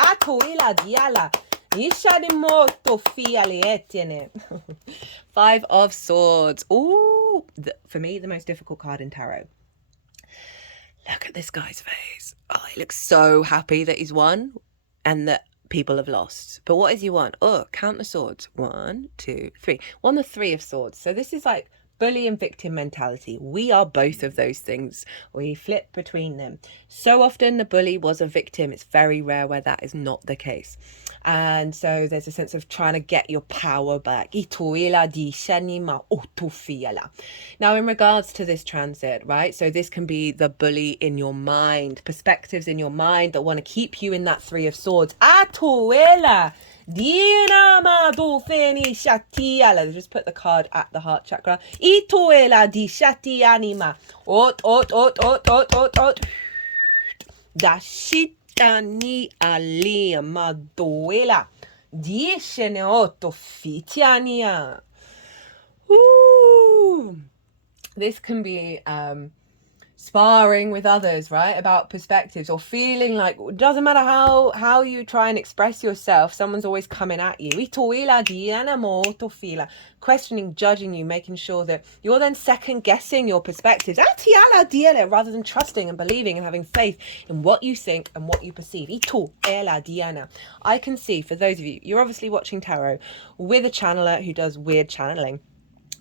Five of Swords. Ooh, for me, the most difficult card in tarot. Look at this guy's face. Oh, he looks so happy that he's won and that people have lost. But what does he want? Oh, count the swords. 1, 2, 3. Won the 3 of Swords. So this is like bully and victim mentality. We are both of those things. We flip between them. So often the bully was a victim. It's very rare where that is not the case. And so there's a sense of trying to get your power back. Now in regards to this transit, right? So this can be the bully in your mind, perspectives in your mind that want to keep you in that 3 of Swords. Just put the card at the heart chakra. Dashitani ali maduela. 18 fitiania. This can be sparring with others, right, about perspectives, or feeling like it doesn't matter how you try and express yourself, someone's always coming at you, questioning, judging you, making sure that you're then second guessing your perspectives rather than trusting and believing and having faith in what you think and what you perceive. I can see, for those of you, you're obviously watching tarot with a channeler who does weird channeling.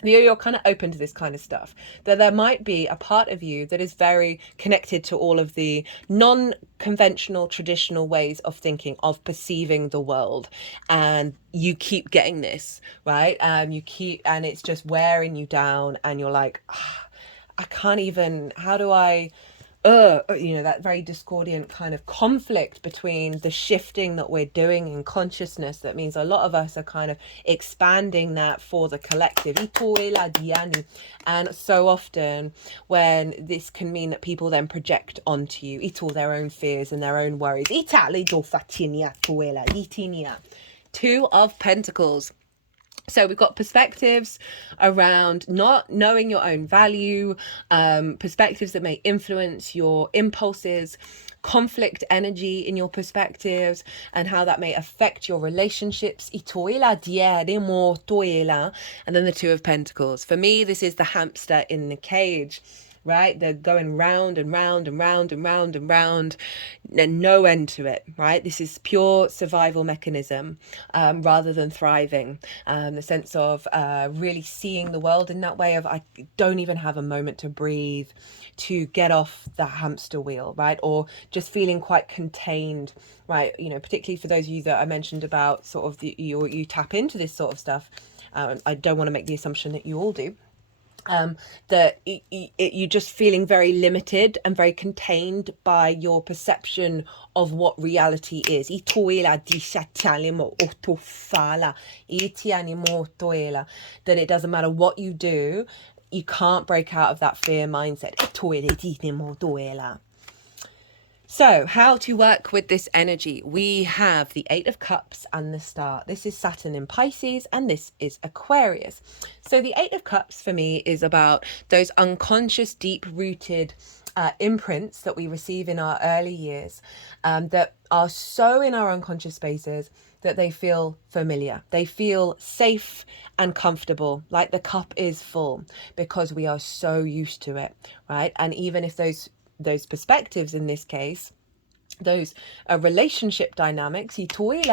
You're kind of open to this kind of stuff, that there might be a part of you that is very connected to all of the non-conventional, traditional ways of thinking, of perceiving the world, and you keep getting this, right? And it's just wearing you down, and you're like, I can't even, how do I that very discordant kind of conflict between the shifting that we're doing in consciousness. That means a lot of us are kind of expanding that for the collective. And so often when this can mean that people then project onto you their own fears and their own worries. Two of Pentacles. So we've got perspectives around not knowing your own value, perspectives that may influence your impulses, conflict energy in your perspectives, and how that may affect your relationships. And then the Two of Pentacles. For me, this is the hamster in the cage. Right, they're going round and round and round and round and round, and no end to it. Right, this is pure survival mechanism, rather than thriving. The sense of really seeing the world in that way of, I don't even have a moment to breathe, to get off the hamster wheel, right? Or just feeling quite contained, right? Particularly for those of you that I mentioned about sort of you tap into this sort of stuff. I don't want to make the assumption that you all do. That you're just feeling very limited and very contained by your perception of what reality is. That it doesn't matter what you do, you can't break out of that fear mindset. So how to work with this energy? We have the Eight of Cups and the Star. This is Saturn in Pisces and this is Aquarius. So the Eight of Cups for me is about those unconscious, deep-rooted imprints that we receive in our early years, that are so in our unconscious spaces that they feel familiar. They feel safe and comfortable, like the cup is full, because we are so used to it, right? And even if those perspectives in this case, those relationship dynamics, if we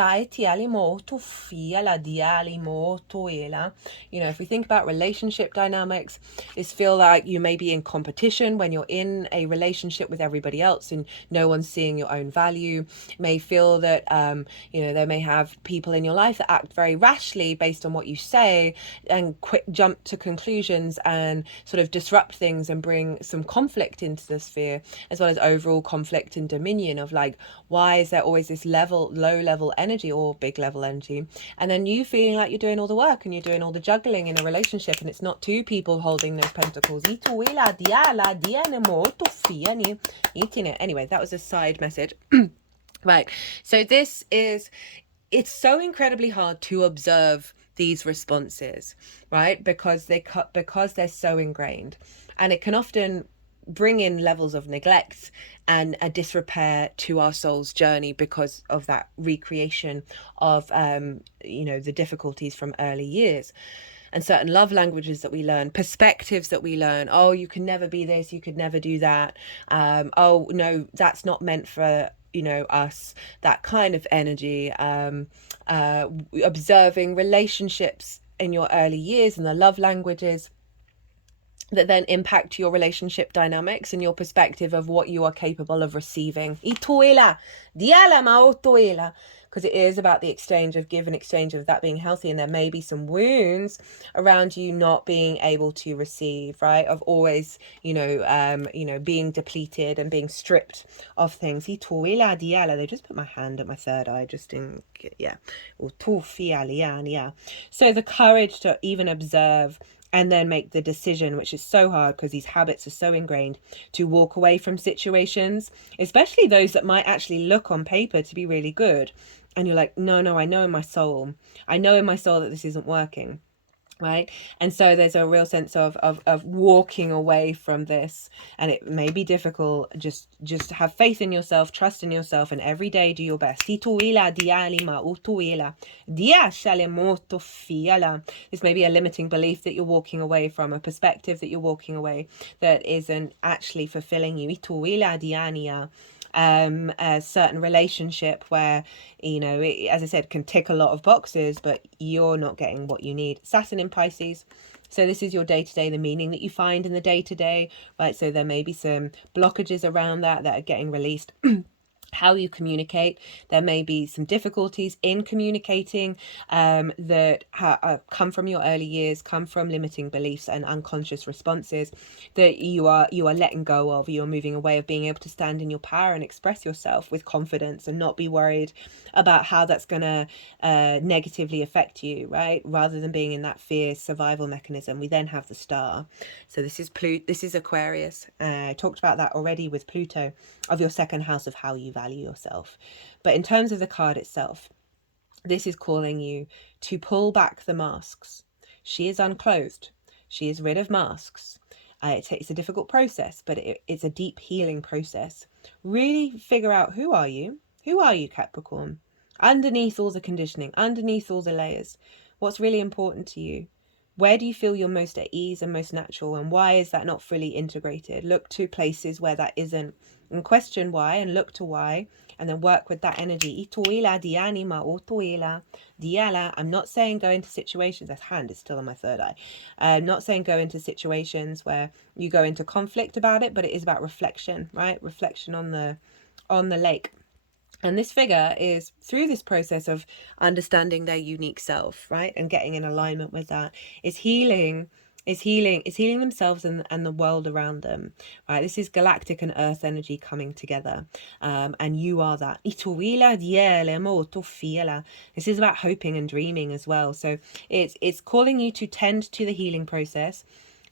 think about relationship dynamics, is feel like you may be in competition when you're in a relationship with everybody else and no one's seeing your own value. May feel that there may have people in your life that act very rashly based on what you say and quick jump to conclusions and sort of disrupt things and bring some conflict into the sphere, as well as overall conflict and dominion of like, why is there always this low level energy or big level energy, and then you feeling like you're doing all the work and you're doing all the juggling in a relationship, and it's not two people holding those pentacles. Anyway, that was a side message. Right, so it's so incredibly hard to observe these responses, right? Because they're so ingrained, and it can often bring in levels of neglect and a disrepair to our soul's journey because of that recreation of the difficulties from early years, and certain love languages that we learn, perspectives that we learn. Oh, you can never be this, you could never do that. Oh no, that's not meant for us, that kind of energy. Observing relationships in your early years and the love languages that then impact your relationship dynamics and your perspective of what you are capable of receiving. Because it is about the exchange of give and exchange of that being healthy, and there may be some wounds around you not being able to receive, right? Of always, being depleted and being stripped of things. They just put my hand at my third eye, just in, yeah. So the courage to even observe and then make the decision, which is so hard because these habits are so ingrained, to walk away from situations, especially those that might actually look on paper to be really good. And you're like, no, I know in my soul that this isn't working. Right. And so there's a real sense of walking away from this, and it may be difficult. Just have faith in yourself, trust in yourself, and every day do your best. This may be a limiting belief that you're walking away from, a perspective that you're walking away that isn't actually fulfilling you. A certain relationship where, as I said, can tick a lot of boxes, but you're not getting what you need. Saturn in Pisces. So this is your day-to-day, the meaning that you find in the day-to-day, right? So there may be some blockages around that are getting released. how you communicate. There may be some difficulties in communicating that come from your early years, come from limiting beliefs and unconscious responses that you are letting go of. You're moving away of being able to stand in your power and express yourself with confidence and not be worried about how that's going to negatively affect you, right? Rather than being in that fear survival mechanism. We then have the star. So this is Aquarius. I talked about that already with Pluto, of your second house, of how you value yourself. But in terms of the card itself, this is calling you to pull back the masks. She is unclothed. She is rid of masks. It takes a difficult process, but it's a deep healing process. Really figure out, who are you? Who are you, Capricorn? Underneath all the conditioning, underneath all the layers, what's really important to you? Where do you feel you're most at ease and most natural, and why is that not fully integrated? Look to places where that isn't, and question why, and look to why, and then work with that energy. I'm not saying go into situations, that hand is still on my third eye. I'm not saying go into situations where you go into conflict about it, but it is about reflection, right? Reflection on the lake. And this figure is, through this process of understanding their unique self, right, and getting in alignment with that, is healing themselves and the world around them, right? This is galactic and earth energy coming together, and you are that. This is about hoping and dreaming as well. So it's calling you to tend to the healing process,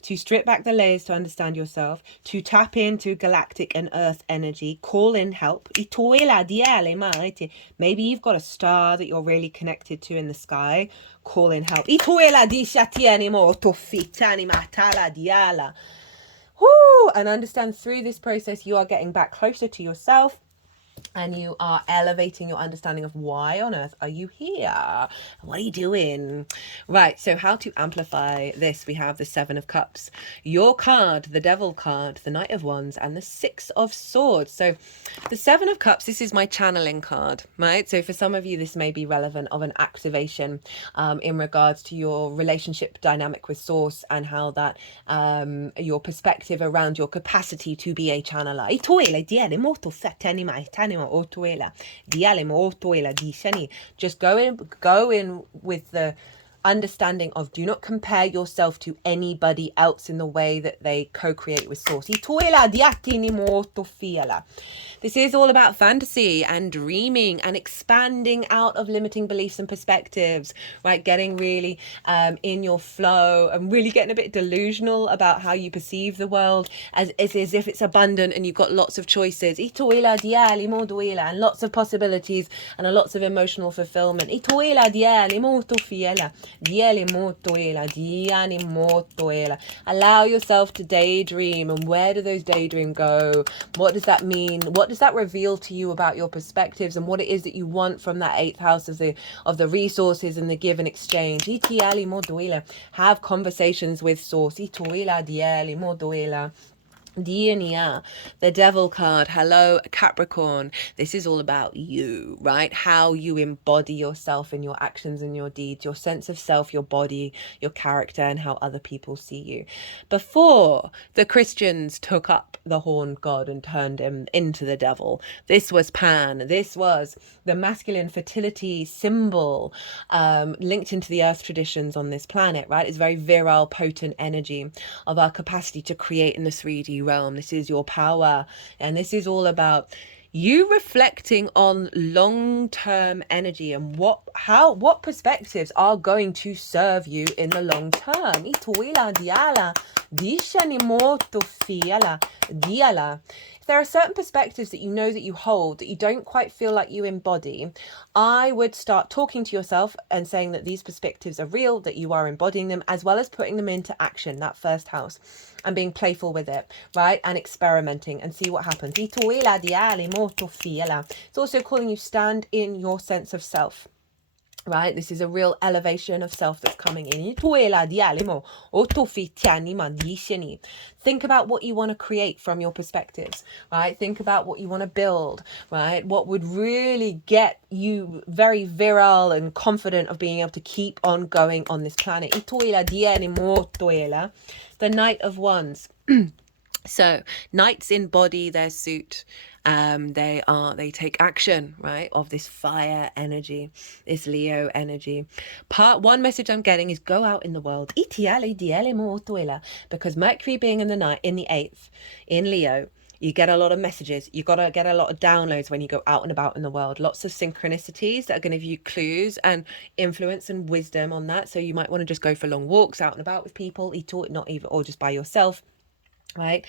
to strip back the layers to understand yourself, to tap into galactic and earth energy, call in help. Maybe you've got a star that you're really connected to in the sky, call in help. Woo! And understand, through this process you are getting back closer to yourself, and you are elevating your understanding of why on earth are you here? What are you doing? Right, so how to amplify this? We have the Seven of Cups, your card, the Devil card, the Knight of Wands, and the Six of Swords. So the Seven of Cups, this is my channeling card, right? So for some of you, this may be relevant of an activation in regards to your relationship dynamic with Source, and how that your perspective around your capacity to be a channeler. Just go in with the understanding of, do not compare yourself to anybody else in the way that they co-create with Source. This is all about fantasy and dreaming and expanding out of limiting beliefs and perspectives, right? Getting really in your flow and really getting a bit delusional about how you perceive the world, as if it's abundant and you've got lots of choices and lots of possibilities and lots of emotional fulfillment. Allow yourself to daydream. And where do those daydream go? What does that mean? What does that reveal to you about your perspectives and what it is that you want from that 8th house of the resources and the give and exchange? Have conversations with Source. The Devil card. Hello, Capricorn. This is all about you, right? How you embody yourself in your actions and your deeds, your sense of self, your body, your character, and how other people see you. Before the Christians took up the horned god and turned him into the devil, this was Pan. This was the masculine fertility symbol, linked into the earth traditions on this planet, right? It's very virile, potent energy of our capacity to create in the 3D realm. This is your power, and this is all about you reflecting on long-term energy and what perspectives are going to serve you in the long term. If there are certain perspectives that you know that you hold that you don't quite feel like you embody, I would start talking to yourself and saying that these perspectives are real, that you are embodying them, as well as putting them into action, that first house, and being playful with it, right? And experimenting and see what happens. It's also calling you stand in your sense of self. Right, this is a real elevation of self that's coming in. Think about what you want to create from your perspectives, right? Think about what you want to build, right? What would really get you very virile and confident of being able to keep on going on this planet. The Knight of Wands. So knights embody their suit They take action, right, of this fire energy, this Leo energy. Part one message I'm getting is go out in the world, because Mercury being in the eighth in Leo, you get a lot of messages. You got to get a lot of downloads when you go out and about in the world. Lots of synchronicities that are going to give you clues and influence and wisdom on that. So you might want to just go for long walks out and about with people, not even, or just by yourself, right?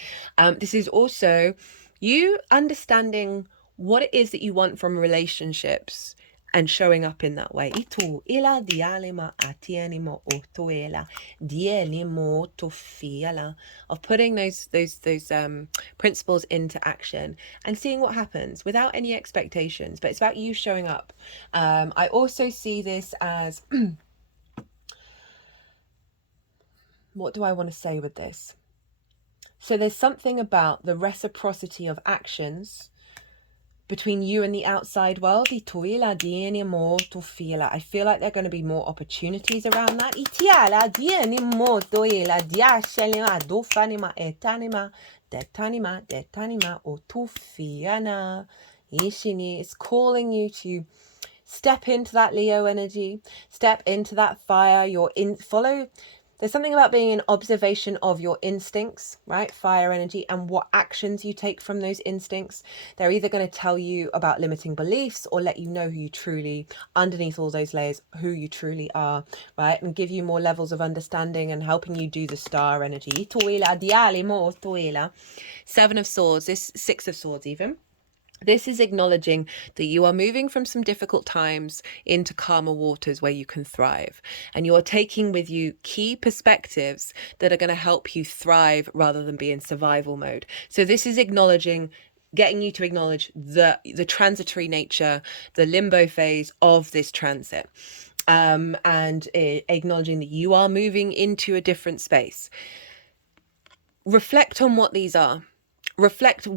This is also you understanding what it is that you want from relationships and showing up in that way. Of putting those principles into action and seeing what happens without any expectations, but it's about you showing up. I also see this as what do I want to say with this? So there's something about the reciprocity of actions between you and the outside world. I feel like there are going to be more opportunities around that. It's calling you to step into that Leo energy, step into that fire. There's something about being in observation of your instincts, right? Fire energy, and what actions you take from those instincts. They're either going to tell you about limiting beliefs or let you know who you truly, underneath all those layers, who you truly are, right? And give you more levels of understanding and helping you do the star energy. Seven of Swords, this Six of Swords even. This is acknowledging that you are moving from some difficult times into calmer waters where you can thrive. And you are taking with you key perspectives that are going to help you thrive rather than be in survival mode. So this is getting you to acknowledge the transitory nature, the limbo phase of this transit. And acknowledging that you are moving into a different space. Reflect on what these are.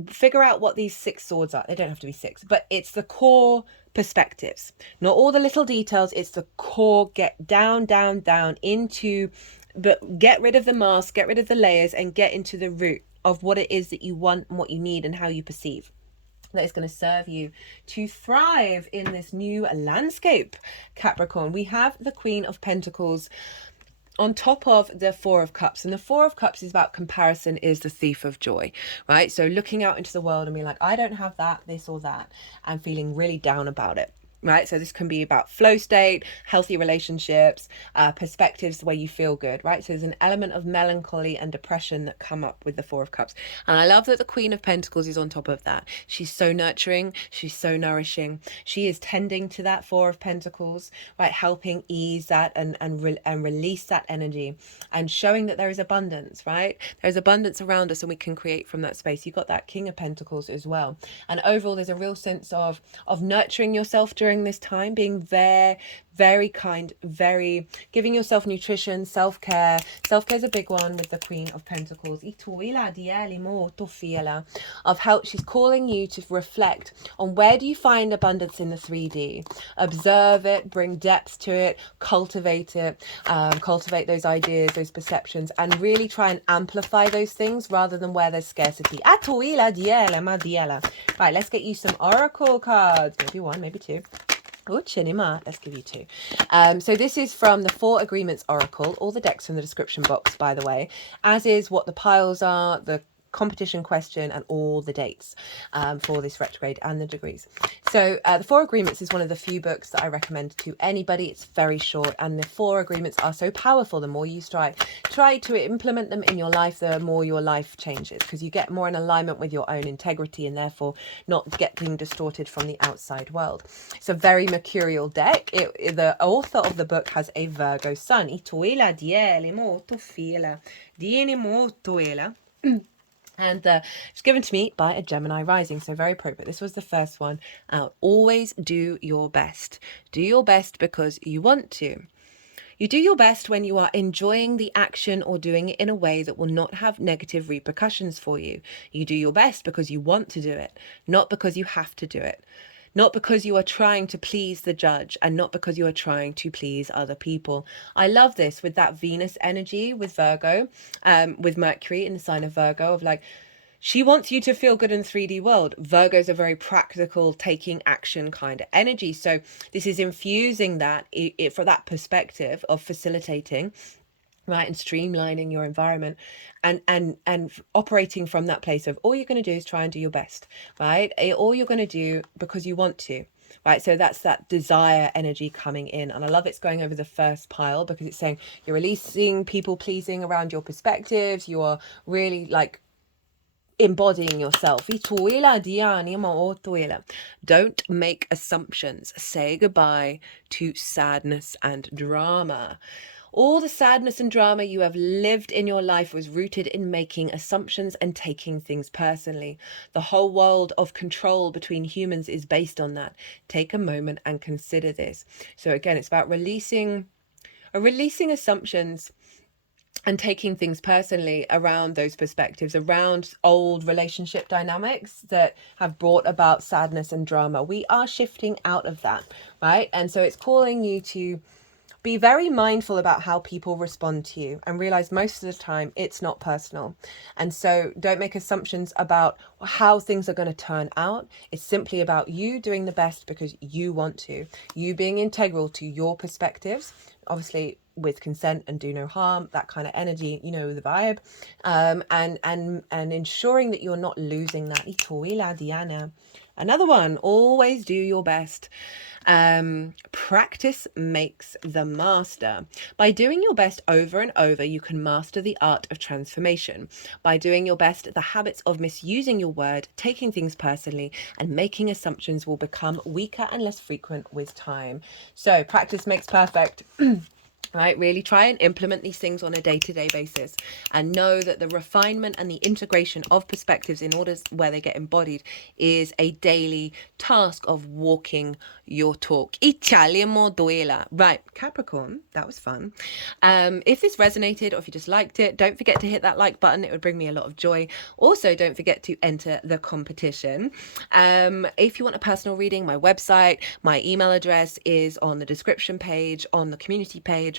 Figure out what these six swords are. They don't have to be six, but it's the core perspectives, not all the little details. It's the core. Get down into, but get rid of the mask, get rid of the layers, and get into the root of what it is that you want and what you need and how you perceive. That is going to serve you to thrive in this new landscape, Capricorn. We have the Queen of Pentacles on top of the Four of Cups, and the Four of Cups is about comparison, is the thief of joy, right? So looking out into the world and being like, I don't have that, this or that, and feeling really down about it. Right, so this can be about flow state, healthy relationships, perspectives, the way you feel good, right? So there's an element of melancholy and depression that come up with the Four of Cups. And I love that the Queen of Pentacles is on top of that. She's so nurturing, she's so nourishing. She is tending to that Four of Pentacles, right? Helping ease that and release that energy and showing that there is abundance, right? There's abundance around us and we can create from that space. You've got that King of Pentacles as well. And overall, there's a real sense of nurturing yourself during this time, being very kind, very giving yourself nutrition, self-care. Self-care is a big one with the Queen of Pentacles. Of help, she's calling you to reflect on where do you find abundance in the 3D. Observe it, bring depth to it, cultivate it, cultivate those ideas, those perceptions, and really try and amplify those things rather than where there's scarcity. Right, let's get you some oracle cards. Maybe one, maybe two. Oh, Chinima, let's give you two. So this is from the Four Agreements Oracle. All the decks from the description box, by the way, as is what the piles are, the competition question, and all the dates for this retrograde and the degrees. So the Four Agreements is one of the few books that I recommend to anybody. It's very short, and the Four Agreements are so powerful. The more you try to implement them in your life, the more your life changes, because you get more in alignment with your own integrity and therefore not getting distorted from the outside world. It's a very mercurial deck. The author of the book has a Virgo sun. And it's given to me by a Gemini rising, so very appropriate. This was the first one out. Always do your best. Do your best because you want to. You do your best when you are enjoying the action or doing it in a way that will not have negative repercussions for you. You do your best because you want to do it, not because you have to do it. Not because you are trying to please the judge and not because you are trying to please other people. I love this with that Venus energy with Virgo, with Mercury in the sign of Virgo, of like, She wants you to feel good in 3D world. Virgo's a very practical, taking action kind of energy. So this is infusing that for that perspective of facilitating, right, and streamlining your environment, and operating from that place of all you're going to do is try and do your best, right? All you're going to do because you want to, right? So that's that desire energy coming in. And I love it's going over the first pile because it's saying you're releasing people pleasing around your perspectives. You are really like embodying yourself. Don't make assumptions. Say goodbye to sadness and drama. All the sadness and drama you have lived in your life was rooted in making assumptions and taking things personally. The whole world of control between humans is based on that. Take a moment and consider this. So again, it's about releasing assumptions and taking things personally around those perspectives, around old relationship dynamics that have brought about sadness and drama. We are shifting out of that, right? And so it's calling you to be very mindful about how people respond to you and realize most of the time it's not personal. And so don't make assumptions about how things are going to turn out. It's simply about you doing the best because you want to, you being integral to your perspectives, obviously with consent and do no harm, that kind of energy, you know, the vibe, and ensuring that you're not losing that. Diana. Another one, always do your best. Practice makes the master. By doing your best over and over, you can master the art of transformation. By doing your best, the habits of misusing your word, taking things personally, and making assumptions will become weaker and less frequent with time. So practice makes perfect. Right, really try and implement these things on a day-to-day basis and know that the refinement and the integration of perspectives in order where they get embodied is a daily task of walking your talk. Right, Capricorn, that was fun. If this resonated or if you just liked it, don't forget to hit that like button. It would bring me a lot of joy. Also, don't forget to enter the competition. If you want a personal reading, my website, my email address is on the description page, on the community page.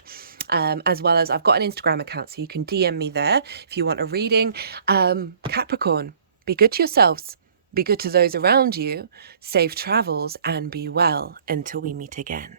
As well as I've got an Instagram account, so you can DM me there if you want a reading. Capricorn, be good to yourselves, be good to those around you, safe travels, and be well until we meet again.